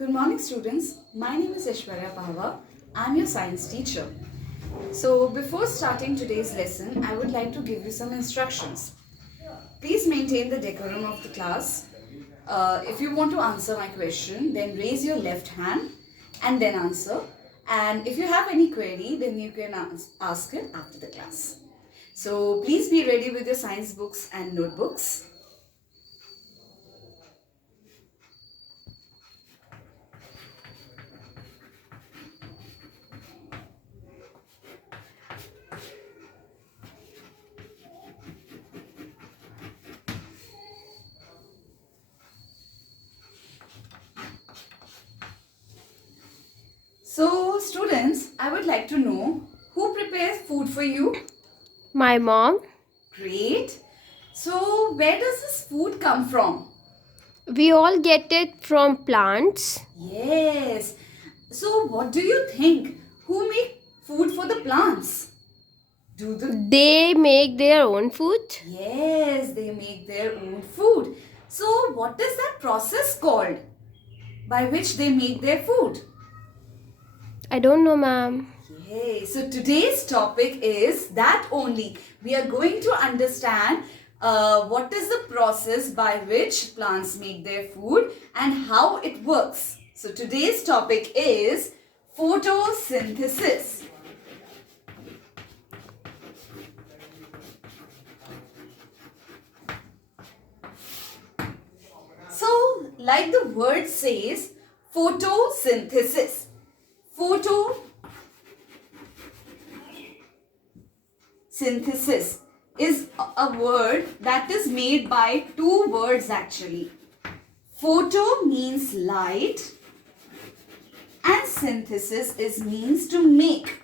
Good morning, students. My name is Aishwarya Pahwa. I'm your science teacher. So, before starting today's lesson, I would like to give you some instructions. Please maintain the decorum of the class. If you want to answer my question, then raise your left hand and then answer. And if you have any query, then you can ask it after the class. So, please be ready with your science books and notebooks. So, students, I would like to know who prepares food for you? My mom. Great. So, where does this food come from? We all get it from plants. Yes. So, what do you think? Who make food for the plants? They make their own food. Yes, they make their own food. So, what is that process called by which they make their food? I don't know, ma'am. Yay. So today's topic is that only. We are going to understand what is the process by which plants make their food and how it works. So today's topic is photosynthesis. So like the word says, photosynthesis. Photosynthesis is a word that is made by two words actually. Photo means light and synthesis means to make.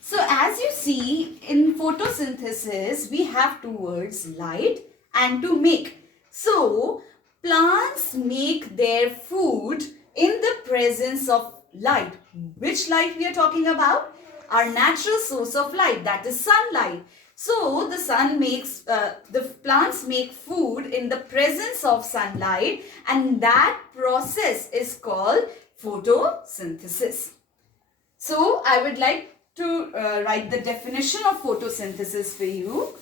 So as you see in photosynthesis we have two words, light and to make. So plants make their food in the presence of light. Which light we are talking about? Our natural source of light, that is sunlight. So the plants make food in the presence of sunlight and that process is called photosynthesis. So I would like to write the definition of photosynthesis for you.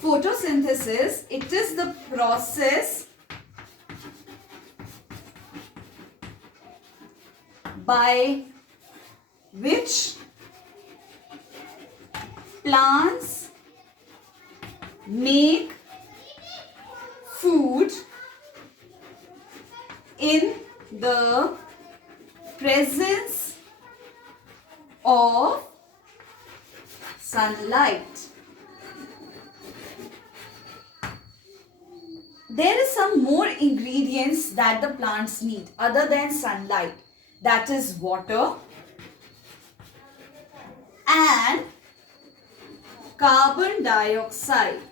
Photosynthesis, it is the process by which plants make food in the presence of sunlight. There is some more ingredients that the plants need other than sunlight. That is water and carbon dioxide.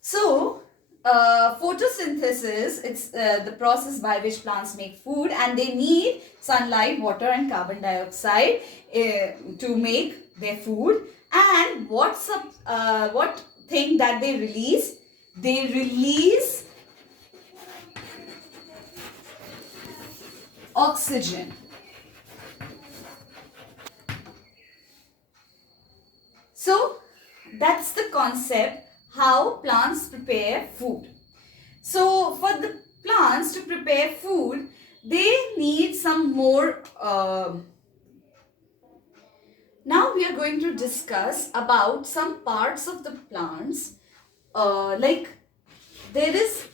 So, photosynthesis, it's the process by which plants make food and they need sunlight, water and carbon dioxide to make their food. And what thing that they release? They release oxygen. So, that's the concept how plants prepare food. So, for the plants to prepare food, they need some more. Now we are going to discuss about some parts of the plants. Like there is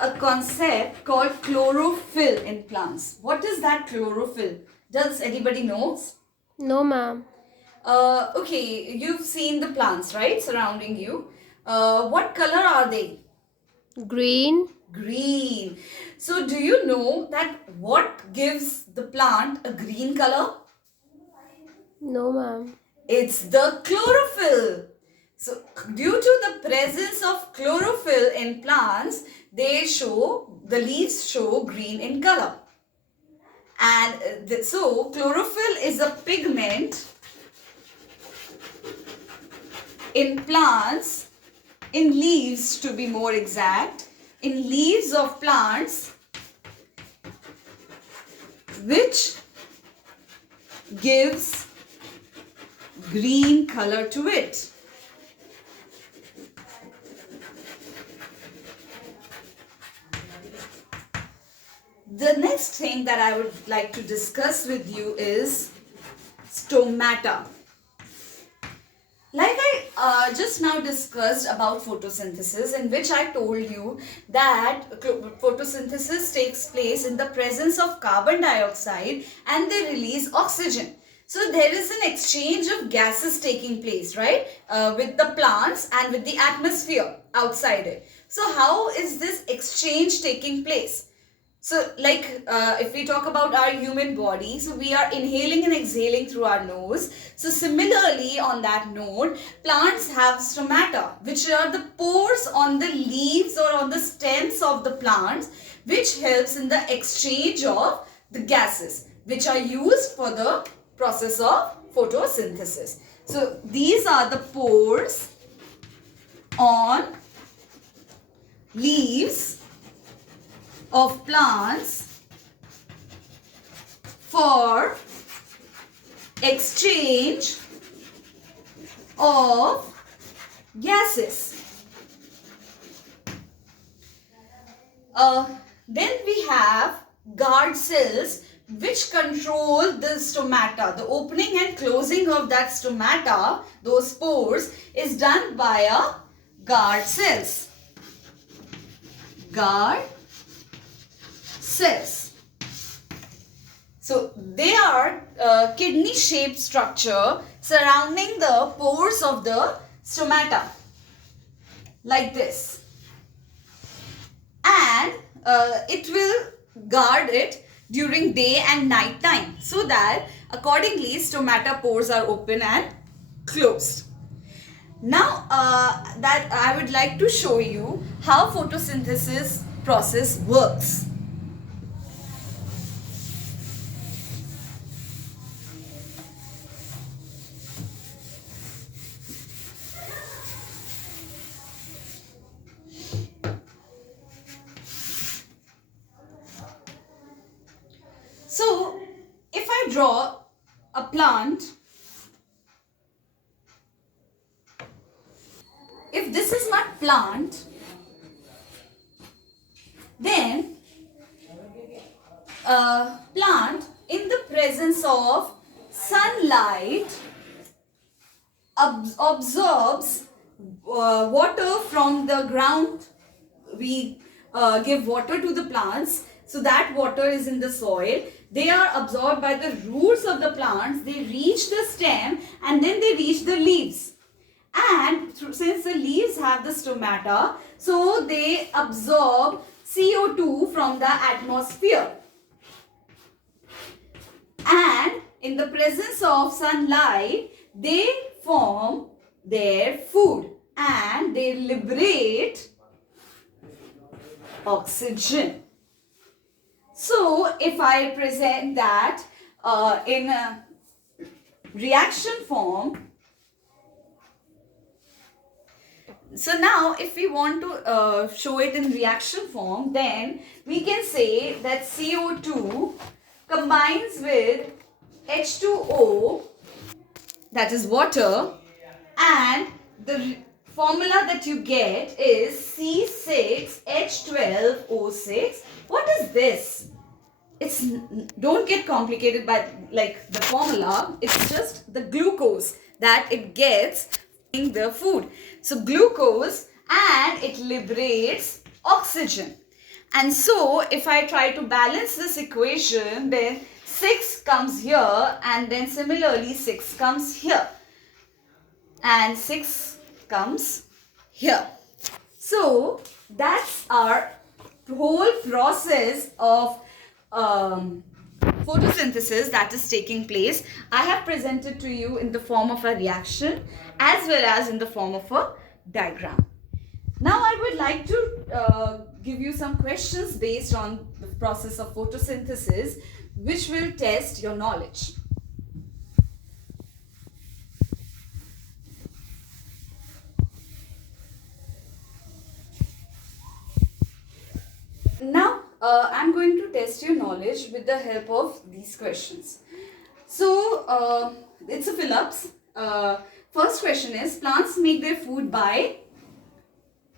a concept called chlorophyll in plants. What is that chlorophyll? Does anybody knows? No, ma'am. Okay, you've seen the plants, right, surrounding you. What color are they? Green. Green. So do you know that what gives the plant a green color? No, ma'am. It's the chlorophyll. So due to the presence of chlorophyll in plants, the leaves show green in color. And so chlorophyll is a pigment in plants, in leaves to be more exact, in leaves of plants, which gives green color to it. The next thing that I would like to discuss with you is stomata. Like I just now discussed about photosynthesis, in which I told you that photosynthesis takes place in the presence of carbon dioxide and they release oxygen. So there is an exchange of gases taking place, right, with the plants and with the atmosphere outside it. So how is this exchange taking place? So like if we talk about our human body, so we are inhaling and exhaling through our nose. So similarly on that note, plants have stomata, which are the pores on the leaves or on the stems of the plants, which helps in the exchange of the gases, which are used for the process of photosynthesis. So these are the pores on leaves of plants for exchange of gases. Then we have guard cells which control the stomata. The opening and closing of that stomata, those pores, is done by a guard cells. Guard cells. So they are kidney shaped structure surrounding the pores of the stomata like this, and it will guard it during day and night time, so that accordingly stomata pores are open and closed. Now that I would like to show you how photosynthesis process works. So if I draw a plant, if this is my plant, then plant in the presence of sunlight absorbs water from the ground. We give water to the plants, so that water is in the soil. They are absorbed by the roots of the plants. They reach the stem and then they reach the leaves. And since the leaves have the stomata, so they absorb CO2 from the atmosphere. And in the presence of sunlight, they form their food and they liberate oxygen. So if I present that in a reaction form, so now if we want to show it in reaction form, then we can say that CO2 combines with H2O, that is water, and the formula that you get is C6H12O6. What is this? It's, don't get complicated by like the formula. It's just the glucose that it gets in the food. So glucose, and it liberates oxygen. And so if I try to balance this equation, then 6 comes here, and then similarly 6 comes here, and 6 comes here. So that's our whole process of photosynthesis that is taking place, I have presented to you in the form of a reaction as well as in the form of a diagram. Now I would like to give you some questions based on the process of photosynthesis which will test your knowledge. Now I'm going to test your knowledge with the help of these questions. So it's a fill-ups. First question is, plants make their food by,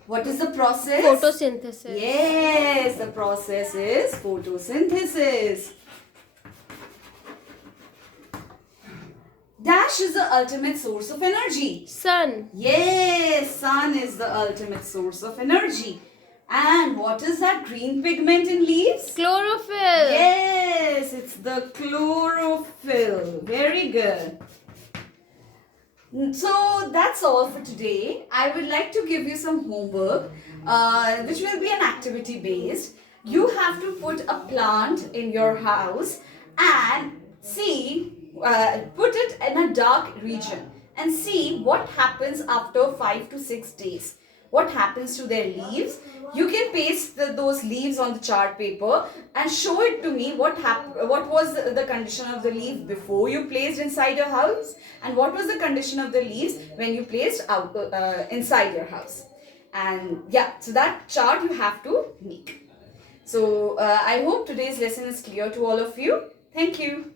what is the process? Photosynthesis. Yes, the process is photosynthesis. Dash is the ultimate source of energy. Sun. Yes, sun is the ultimate source of energy. And what is that green pigment in leaves? Chlorophyll. Yes, it's the chlorophyll. Very good. So that's all for today. I would like to give you some homework which will be an activity based. You have to put a plant in your house and put it in a dark region and see what happens after 5 to 6 days. What happens to their leaves? You can paste those leaves on the chart paper and show it to me what was the condition of the leaf before you placed inside your house and what was the condition of the leaves when you placed inside your house. And yeah, so that chart you have to make. So I hope today's lesson is clear to all of you. Thank you.